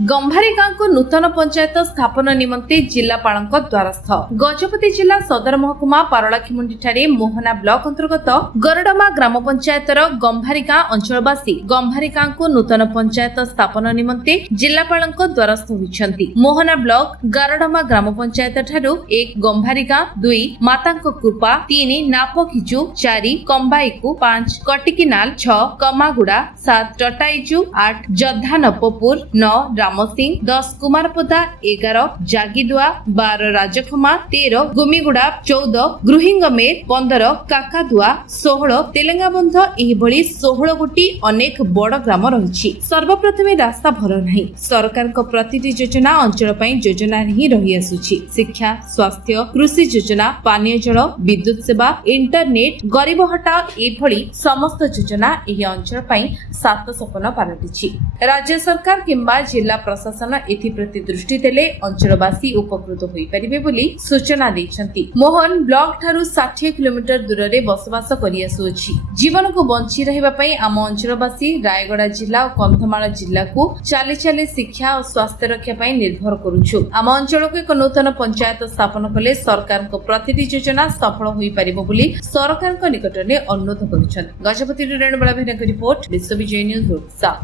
गंभारी गांव को नूतन पंचायत स्थापन निमंते जिलापालଙ୍କ द्वारस्थ गजपति जिला सदर महकुमा पारलाखिमुंडी ठारे मोहना ब्लॉक अंतर्गत गरडमा ग्राम पंचायतर गंभारी गां अंचलवासी गंभारी गां को नूतन पंचायत स्थापन निमंते जिलापालଙ୍କ द्वारस्थ होइछंती। मोहना ब्लॉक गरडमा ग्राम पंचायत ठारू 1 गंभारी गां 2 मातांको कृपा 3 नापखिचु 4 कंबाईकु 5 कटिकिनाल 6 कमागुड़ा 7 टटाइजु 8 जद्धानपपुर 9 रामसिंह 10 कुमारपदा 11 जागिदुआ 12 राजखमा 13 गुमिगुड़ा 14 गृहिंगमेर 15 काकादुआ 16 तेलंगाबंध एही भली 16 गोटी अनेक बड़ ग्राम रहिछि। सर्वप्रथमे रास्ता भल नाही। सरकार को प्रतिटी योजना अंचल पई योजना ही रही आसुछि। शिक्षा स्वास्थ्य कृषि योजना पानीय जल विद्युत सेवा इंटरनेट गरीब हटाओ ए भली समस्त योजना एही अंचल पई सात सपन पालटिछि। राज्य सरकार किंबा जिला प्रशासन एथिप्रति दृष्टि देले अंचलवासी उपकृत होई परिबे बोली सूचना दैछंती। मोहन ब्लॉक ठारू 60 किलोमीटर दूर रे बसवास करि आसुछि। जीवन को बंची रहबा पई आम अंचलवासी रायगड़ा जिला और कंधमाल जिला को चाली चाली शिक्षा और स्वास्थ्य रक्षा पई निर्भर करूछु। आम अंचल को एक नूतन पंचायत स्थापन कले सरकार को प्रतिटी योजना सफल होई परिबो बोली सरकार को निकट रे अनुरोध करिछन। गजपति रेणुबाला भेनक रिपोर्ट विश्व विजय न्यूज।